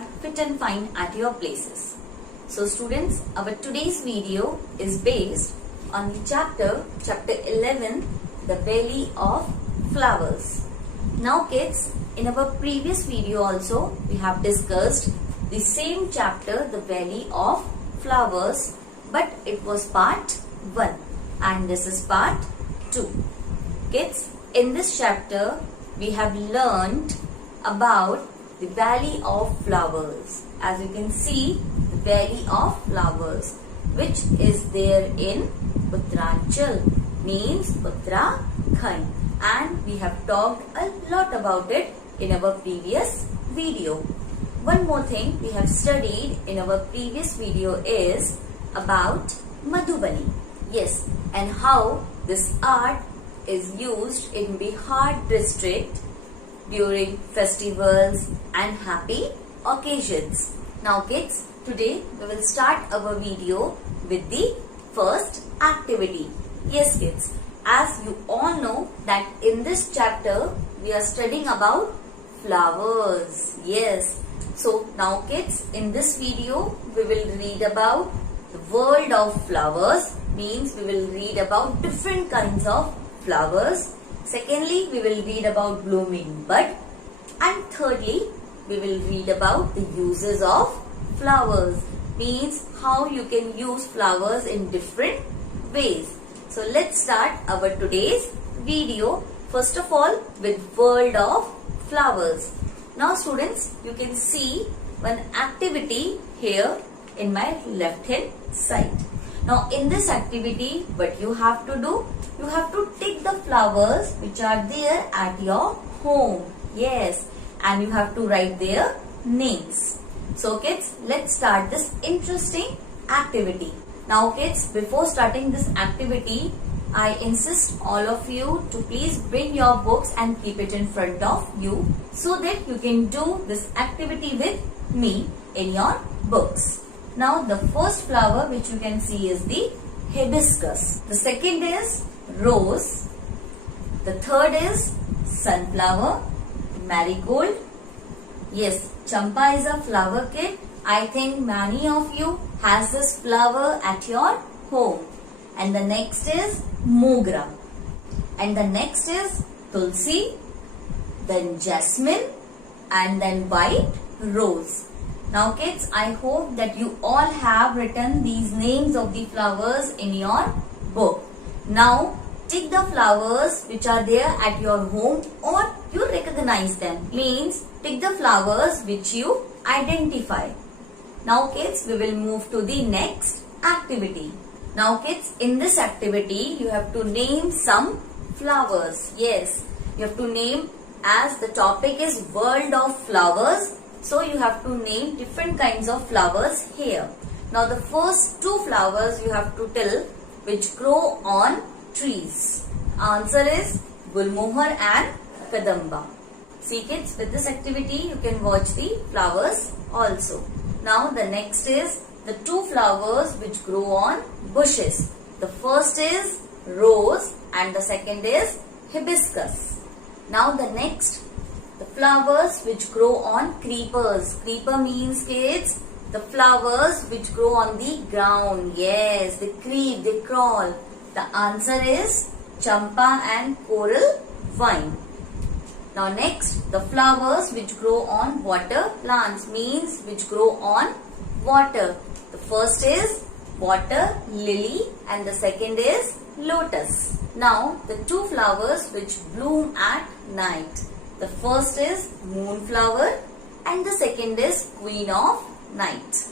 have fit and fine at your places. So students, our today's video is based on the chapter 11, The Valley of Flowers. Now kids, in our previous video also we have discussed the same chapter, The Valley of Flowers, but it was part 1 and this is part 2. Kids, in this chapter we have learned about the Valley of Flowers. As you can see, the Valley of Flowers, which is there in Uttaranchal, means Uttarakhand, and we have talked a lot about it in our previous video. One more thing we have studied in our previous video is about Madhubani. Yes, and how this art is used in Bihar district during festivals and happy occasions. Now kids, today we will start our video with the first activity. Yes kids, as you all know that in this chapter we are studying about flowers. Yes, so now kids, in this video we will read about the world of flowers, means we will read about different kinds of flowers. Secondly, we will read about blooming bud, and thirdly we will read about the uses of flowers, means how you can use flowers in different ways. So let's start our today's video first of all with world of flowers. Now students, you can see one activity here in my left hand side. Now in this activity, what you have to do, you have to take the flowers which are there at your home. Yes, and you have to write their names. So kids, let's start this interesting activity. Now kids, before starting this activity, I insist all of you to please bring your books and keep it in front of you so that you can do this activity with me in your books. Now the first flower which you can see is the hibiscus. The second is rose. The third is sunflower, marigold. Yes, champa is a flower kit. I think many of you has this flower at your home. And the next is mogra. And the next is tulsi, then jasmine, and then white rose. Now kids, I hope that you all have written these names of the flowers in your book. Now take the flowers which are there at your home or you recognize them. Means take the flowers which you identify. Now kids, we will move to the next activity. Now kids, in this activity you have to name some flowers. Yes, you have to name, as the topic is world of flowers. So you have to name different kinds of flowers here. Now the first two flowers you have to tell which grow on trees. Answer is Gulmohar and Kadamba. See kids, with this activity you can watch the flowers also. Now the next is the two flowers which grow on bushes. The first is rose and the second is hibiscus. Now the next, the flowers which grow on creepers. Creeper means kids, the flowers which grow on the ground. Yes, they creep, they crawl. The answer is champa and coral vine. Now next, the flowers which grow on water plants, means which grow on water. The first is water lily and the second is lotus. Now the two flowers which bloom at night. The first is moonflower and the second is queen of night.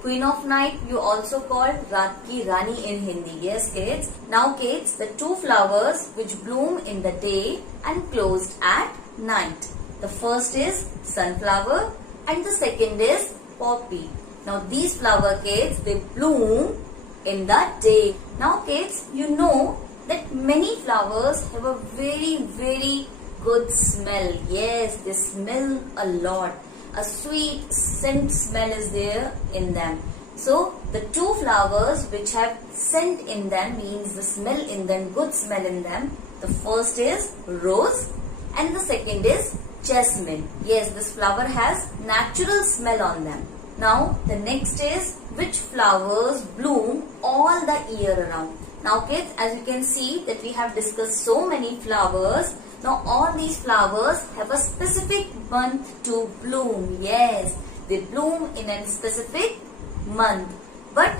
Queen of night you also call Raat Ki Rani in Hindi. Yes kids. Now kids, the two flowers which bloom in the day and closed at night. The first is sunflower and the second is poppy. Now these flower kids, they bloom in the day. Now kids, you know that many flowers have a very good smell. Yes, they smell a lot. A sweet scent smell is there in them. So the two flowers which have scent in them, means the smell in them, good smell in them. The first is rose and the second is Jasmine. Yes, this flower has natural smell on them. Now the next is which flowers bloom all the year around. Now kids, as you can see that we have discussed so many flowers. Now all these flowers have a specific month to bloom. Yes, they bloom in a specific month. But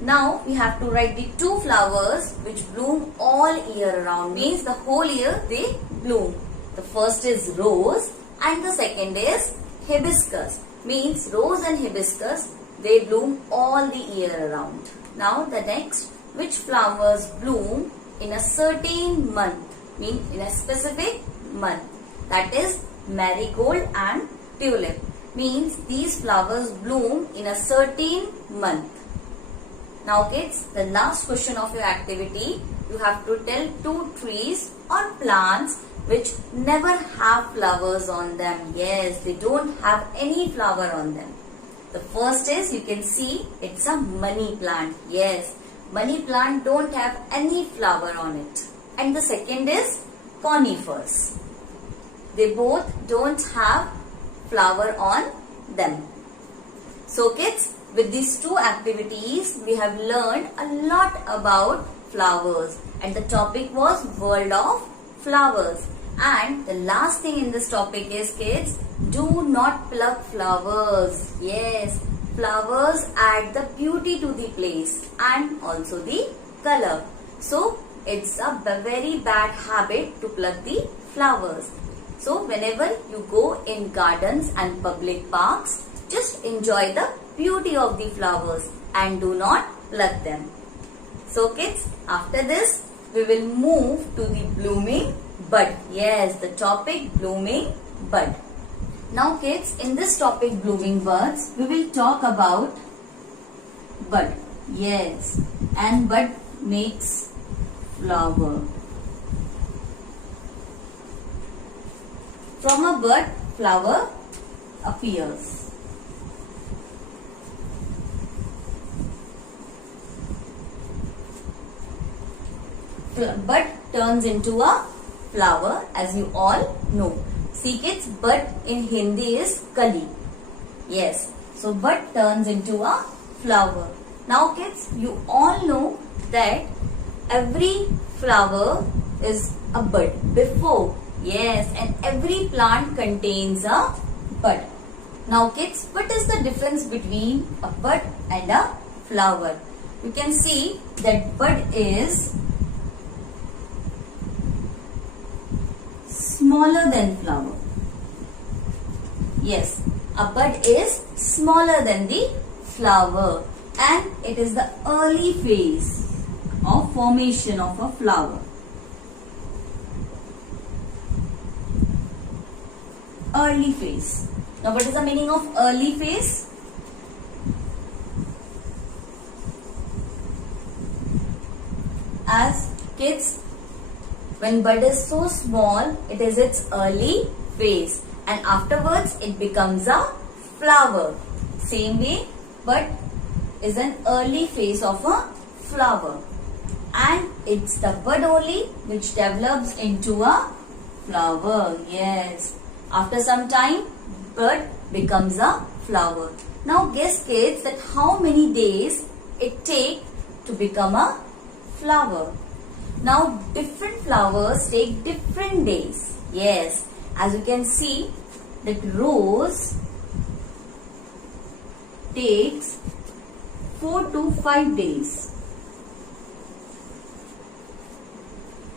now we have to write the two flowers which bloom all year around. Means the whole year they bloom. The first is rose and the second is hibiscus. Means rose and hibiscus, they bloom all the year around. Now the next, which flowers bloom in a certain month, means in a specific month. That is marigold and tulip. Means these flowers bloom in a certain month. Now kids, the last question of your activity, you have to tell two trees or plants which never have flowers on them. Yes, they don't have any flower on them. The first is, you can see, it's a money plant. Yes, money plant don't have any flower on it. And the second is conifers. They both don't have flower on them. So kids, with these two activities, we have learned a lot about flowers. And the topic was World of Flowers. And the last thing in this topic is, kids, do not pluck flowers. Yes, flowers add the beauty to the place and also the color. So, it's a very bad habit to pluck the flowers. So, whenever you go in gardens and public parks, just enjoy the beauty of the flowers and do not pluck them. So, kids, after this, we will move to the blooming bud. Yes, the topic blooming bud. Now kids, in this topic blooming buds, we will talk about bud. Yes, and bud makes flower. From a bud, flower appears. Bud turns into a flower, as you all know. See kids, bud in Hindi is kali. Yes, so bud turns into a flower. Now kids, you all know that every flower is a bud before. Yes, and every plant contains a bud. Now kids, what is the difference between a bud and a flower? You can see that bud is smaller than flower. Yes, a bud is smaller than the flower and it is the early phase of formation of a flower. Early phase. Now what is the meaning of early phase? As kids, when bud is so small, it is its early phase and afterwards it becomes a flower. Same way, bud is an early phase of a flower and it's the bud only which develops into a flower. Yes, after some time, bud becomes a flower. Now guess kids that how many days it takes to become a flower. Now different flowers take different days. Yes, as you can see that rose takes 4 to 5 days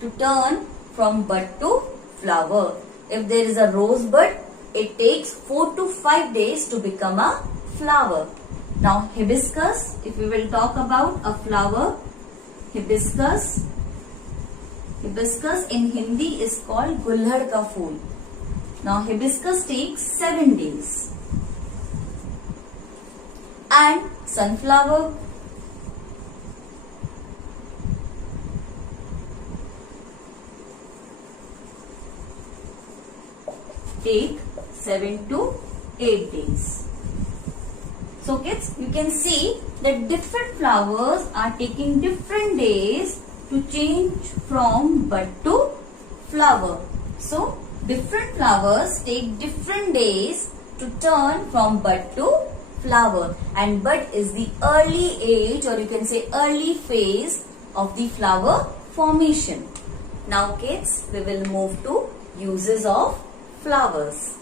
to turn from bud to flower. If there is a rose bud, it takes 4 to 5 days to become a flower. Now hibiscus, if we will talk about a flower, hibiscus in Hindi is called gulhad ka phool. Now hibiscus takes 7 days. And sunflower take 7 to 8 days. So kids, you can see that different flowers are taking different days to change from bud to flower. So Different flowers take different days to turn from bud to flower, and bud is the early age, or you can say early phase of the flower formation. Now kids, we will move to uses of flowers.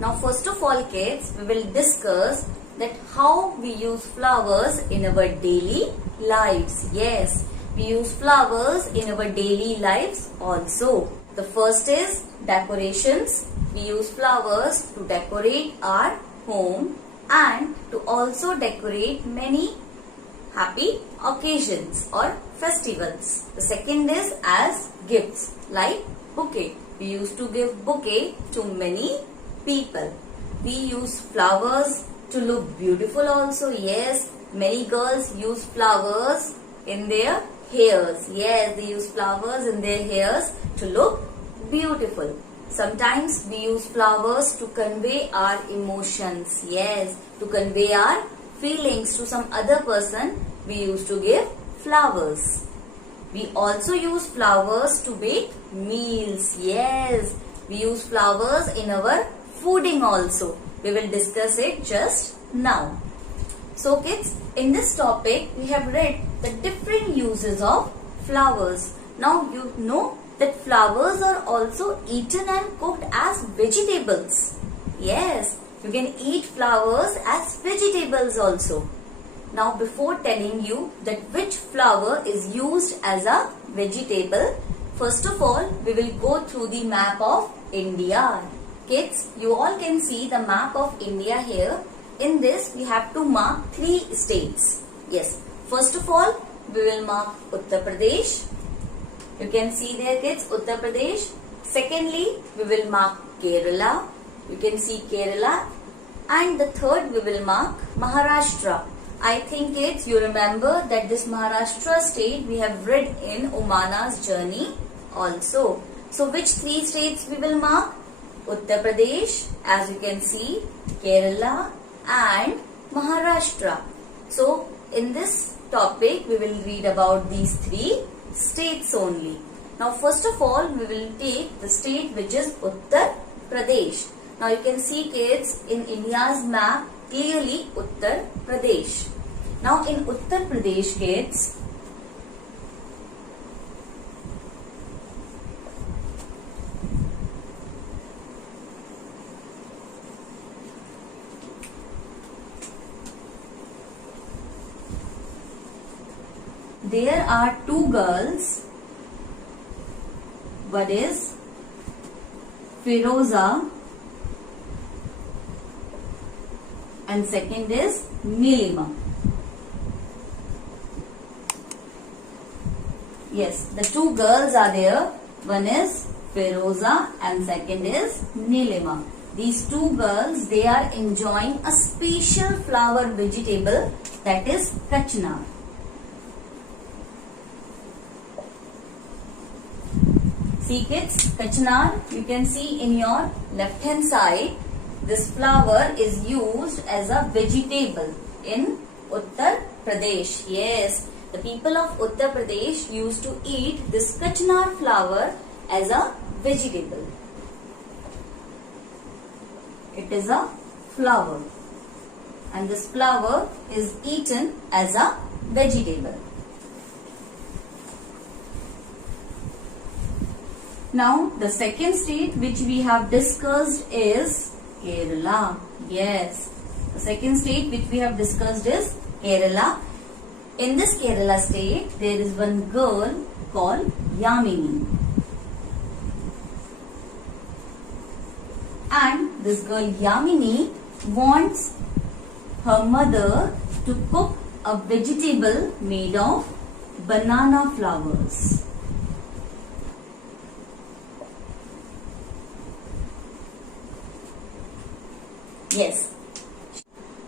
Now first of all kids, we will discuss that how we use flowers in our daily lives. Yes, we use flowers in our daily lives also. The first is decorations. We use flowers to decorate our home and to also decorate many happy occasions or festivals. The second is as gifts, like bouquet. We used to give bouquet to many people. We use flowers to look beautiful also. Yes, many girls use flowers in their hairs. Yes, they use flowers in their hairs to look beautiful. Sometimes we use flowers to convey our emotions. Yes, to convey our feelings to some other person, we used to give flowers. We also use flowers to bake meals. Yes, we use flowers in our fooding also. We will discuss it just now. So kids, in this topic we have read the different uses of flowers. Now you know that flowers are also eaten and cooked as vegetables. Yes, you can eat flowers as vegetables also. Now before telling you that which flower is used as a vegetable, first of all we will go through the map of India. Kids, you all can see the map of India here. In this we have to mark 3 states. Yes, first of all we will mark Uttar Pradesh. You can see there kids, Uttar Pradesh. Secondly, we will mark Kerala. You can see Kerala. And the third we will mark Maharashtra. I think kids, you remember that this Maharashtra state we have read in Umana's journey also. So which 3 states we will mark? Uttar Pradesh, as you can see, Kerala and Maharashtra. So in this topic we will read about these 3 states only. Now first of all we will take the state which is Uttar Pradesh. Now you can see kids in India's map clearly Uttar Pradesh. Now in Uttar Pradesh kids, there are 2 girls. One is Firoza and second is Nilima. Yes, the 2 girls are there. One is Firoza and second is Nilima. These 2 girls, they are enjoying a special flower vegetable, that is kachnar. See kids, kachnar, you can see in your left hand side, this flower is used as a vegetable in Uttar Pradesh. Yes, the people of Uttar Pradesh used to eat this kachnar flower as a vegetable. It is a flower and this flower is eaten as a vegetable. Now the second state which we have discussed is Kerala. Yes, the second state which we have discussed is Kerala. In this Kerala state there is one girl called Yamini. And this girl Yamini wants her mother to cook a vegetable made of banana flowers. Yes.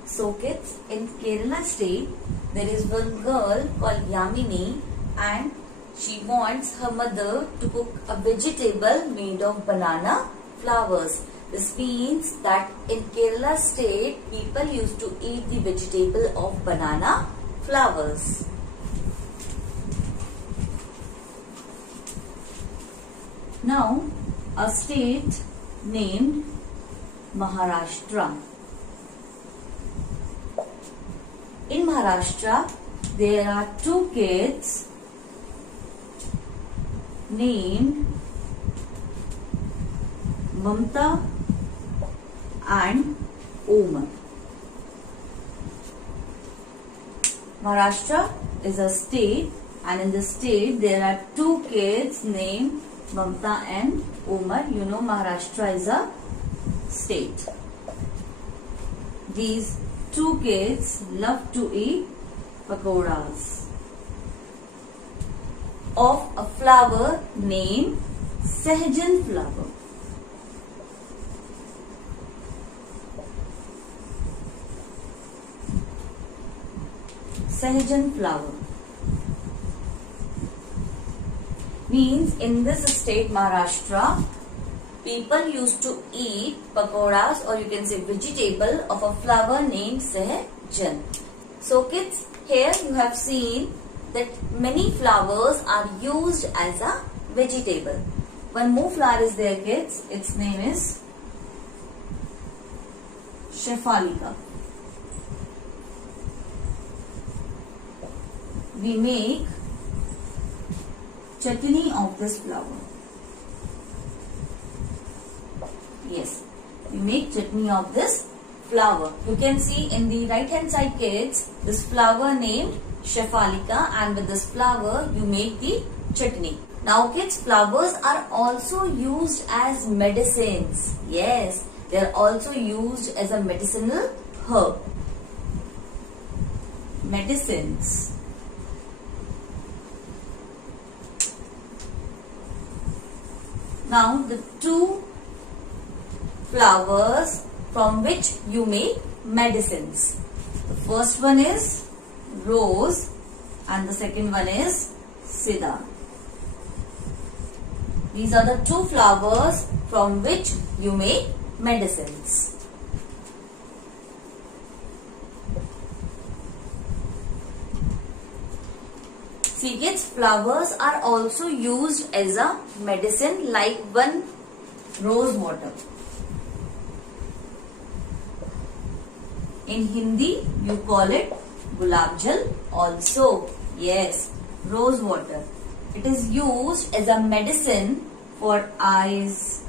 So kids, in Kerala state, there is one girl called Yamini and she wants her mother to cook a vegetable made of banana flowers. This means that in Kerala state, people used to eat the vegetable of banana flowers. Now, a state named Maharashtra. In Maharashtra, there are two kids named Mamta and Omar. Maharashtra is a state, and in the state there are two kids named Mamta and Omar. You know Maharashtra is a state. These two kids love to eat pakoras of a flower named Sahjan flower. Sahjan flower means in this state Maharashtra, people used to eat pakoras, or you can say vegetable, of a flower named Sahjan. So kids, here you have seen that many flowers are used as a vegetable. One more flower is there, kids. Its name is Shefalika. We make chutney of this flower. Yes, we make chutney of this flower. You can see in the right hand side, kids, this flower named Shefalika, and with this flower you make the chutney. Now kids, flowers are also used as medicines. Yes, they are also used as a medicinal herb. Medicines. Now the two flowers from which you make medicines. The first one is rose and the second one is cedar. These are the two flowers from which you make medicines. See kids, flowers are also used as a medicine, like one rose water. In Hindi, you call it gulab jal also. Yes, rose water. It is used as a medicine for eyes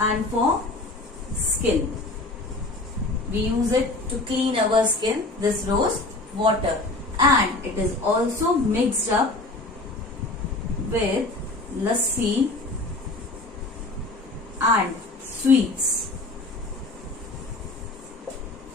and for skin. We use it to clean our skin, this rose water. And it is also mixed up with lassi and sweets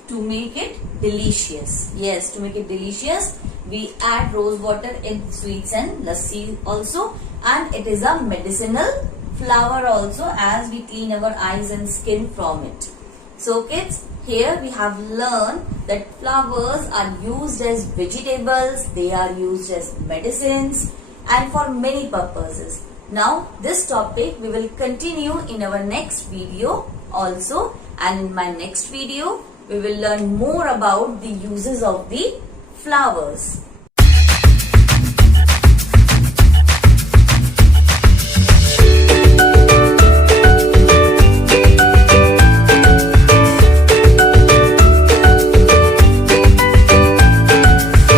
to make it delicious. Yes, to make it delicious, we add rose water in sweets and lassi also, and it is a medicinal flower also, as we clean our eyes and skin from it. So kids, here we have learned that flowers are used as vegetables, they are used as medicines and for many purposes. Now this topic we will continue in our next video also, and in my next video we will learn more about the uses of the flowers.